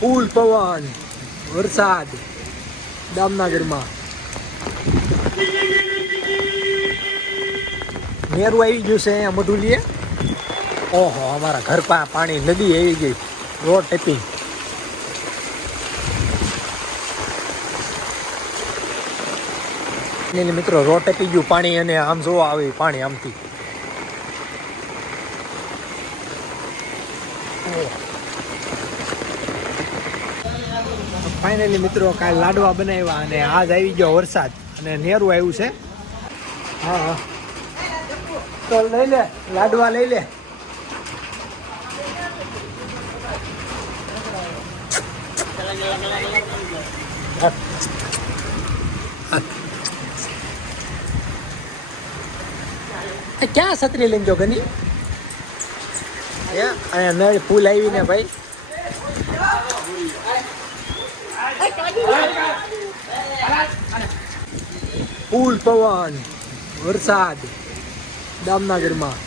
ફૂલ પવન વરસાદ દામનગરમાં મેરું આવી ગયું છે અહીંયા મઢુલીએ. ઓહો અમારા ઘર પાસે પાણી નદી આવી ગઈ રોડ ટેપિંગ. મિત્રો રોડ ટેપી ગયું પાણી અને આમ જોવા આવે પાણી આમથી. ફાઇનલી મિત્રો કાલે લાડવા બનાવ્યા અને આજ આવી ગયો વરસાદ અને નેરું આવ્યું છે. હા હા તો લઈ લે લાડવા લઈ લે. ક્યાં છત્રી લઈને જો ઘણી અહીંયા નળ ફૂલ આવી ને ભાઈ. ફૂલ પવન વરસાદ દામનગરમાં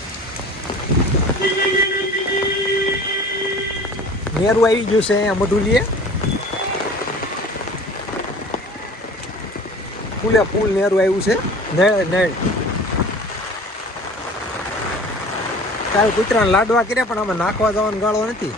મેરું આવી ગયું છે અહીંયા મઢુલીએ. ફૂલે ફૂલ નેરું આવ્યું છે. નળ નળ કાલ કૂતરાને લાડવા કર્યા પણ આમાં નાખવા જવાનો ગાળો નથી.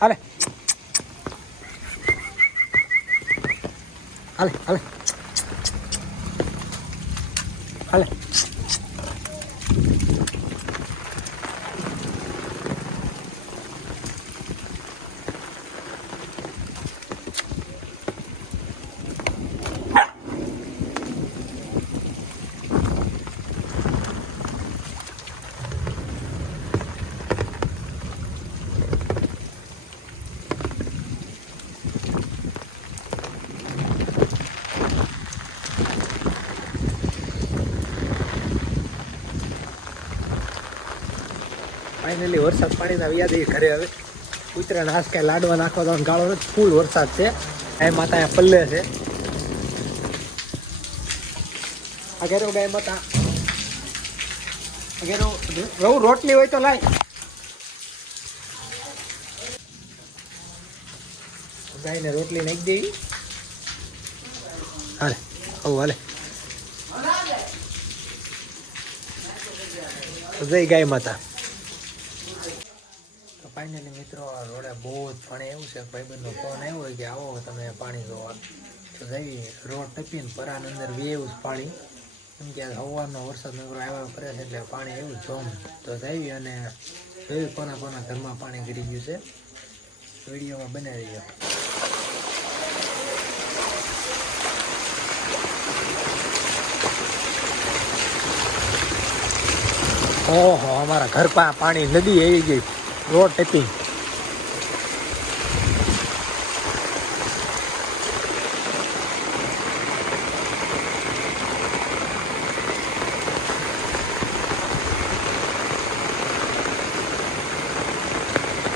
હાલે હાલે હાલે હાલે. ફાઇનલી વરસાદ પાણીના વ્યાદ એ ઘરે હવે કૂતરા નાશ કાંઈ લાડવા નાખવા જવાનો ગાળો નથી. ફૂલ વરસાદ છે. ગાય માતા અહીંયા પલ્લે છે. અગેરો ગાય માતા અગેરો રહું રોટલી હોય તો લાય. ગાયને રોટલી નાખી દેવી. હાલે આવું હાલે જય ગાય માતા. ફાઇનલી મિત્રો રોડે બહુ જ પાણી એવું છે. ભાઈબંધનો ફોન આવ્યો હોય કે આવો તમે પાણી જોવા તો જઈએ. રોડ ટપીને પરાની અંદર એવું જ પાણી કેમ કે હવાનો વરસાદ નગરો આવ્યા કરે છે એટલે પાણી એવું જોમ તો જઈએ અને જોયું કોના કોના ઘરમાં પાણી ગળી ગયું છે. વિડીયોમાં બનાવી દઈએ. ઓહો અમારા ઘર પાસે પાણી નદી આવી ગઈ રોડ ટેપિંગ.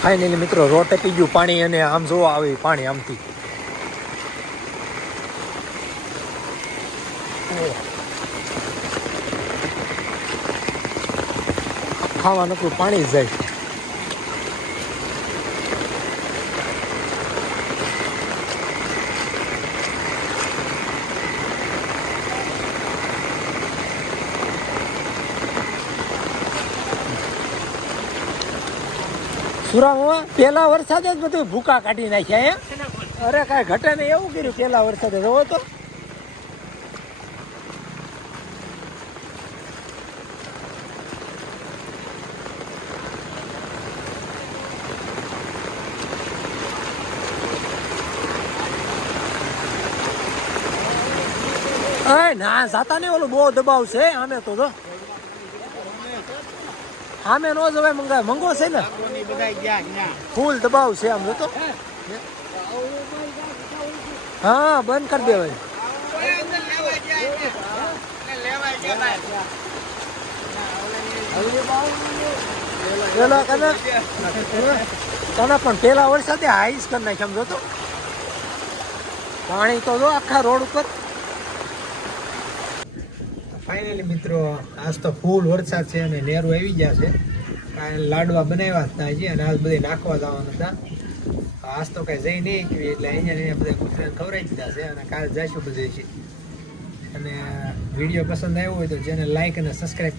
ફાઇનલી મિત્રો રોડ ટેપી ગયું પાણી અને આમ જોવા આવે પાણી આમથી. ખાવા નકરું પાણી જ જાય. સુરામાં પેલા વરસાદે જ બધું ભૂકા કાઢી નાખ્યા. અરે કાંઈ ઘટે નહીં એવું કર્યું પેલા વરસાદે જોવો તો. ના જાતા નહીં ઓલું બહુ દબાવ છે આને તો જો આમે નો જવાય મંગા મંગો છે ને ફૂલ દબાવ છે આમ જોતો હા બંધ કરી દેવાય પેલા કને પણ પેલા વરસાદે હાઈસ કરી નાખી આમ જોતો પાણી તો જો આખા રોડ ઉપર ફાઇનલી મિત્રો આજ તો ફૂલ વરસાદ છે અને નેરું આવી ગયા છે કાંઈ લાડવા બનાવ્યા જ ના છે અને આજ બધે નાખવા જવાના હતા આજ તો કાંઈ જઈ નહીં કરી એટલે અહીંયા બધા કૂતરાને ખવડાવી દીધા છે અને કાલે જઈશું બધે છે અને વિડીયો પસંદ આવ્યો હોય તો જેને લાઈક અને સબસ્ક્રાઈબ